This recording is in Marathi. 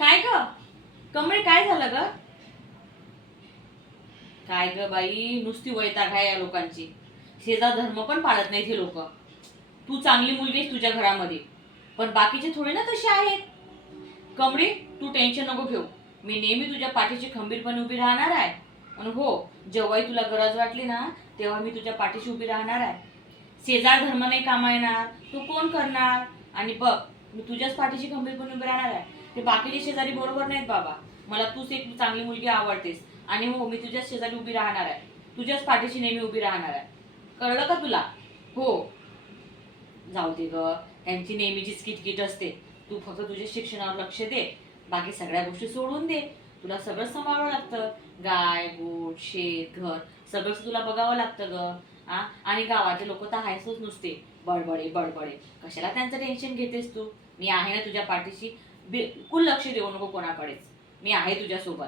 काय ग कमळे, काय झालं ग? काय ग बाई, नुसती वैताग आहे या लोकांची. शेजार धर्म पण पाळत नाहीत हे लोक. तू चांगली मुलगी आहेस तुझ्या घरामध्ये, पण बाकीचे थोडे ना तसे आहेत. कमळे, तू टेन्शन नको घेऊ. मी नेहमी तुझ्या पाठीशी खंबीरपणे उभी राहणार आहे. आणि हो, जेव्हाही तुला गरज वाटली ना, तेव्हा मी तुझ्या पाठीशी उभी राहणार आहे. शेजार धर्म नाही कामा येणार, तू कोण करणार? आणि बघ, मी तुझ्याच पाठीशी खंबीरपणे उभी राहणार आहे. ते बाकीचे शेजारी बरोबर नाहीत बाबा. मला तूच एक चांगली मुलगी आवडतेस. आणि हो, मी तुझ्याच शेजारी उभी राहणार आहे. तुझ्याच पाठीशी नेहमी उभी राहणार आहे. कळलं का तुला? हो. जाऊ दे ग, त्यांची नेहमीचीच किटकिट असते. तू फक्त तुझ्या शिक्षणावर लक्ष दे. बाकी सगळ्या गोष्टी सोडून दे. तुला सगळं सांभाळावं लागतं. गाय गोठ शेत घर सगळंच तुला बघावं लागतं ग. आणि गावातले लोक तर आहेतच नुसते बडबडे बडबडे. कशाला त्यांचं टेन्शन घेतेस तू? मी आहे ना तुझ्या पाठीशी. बिलकुल लक्ष देऊ नको कोणाकडेच. मी आहे तुझ्यासोबत.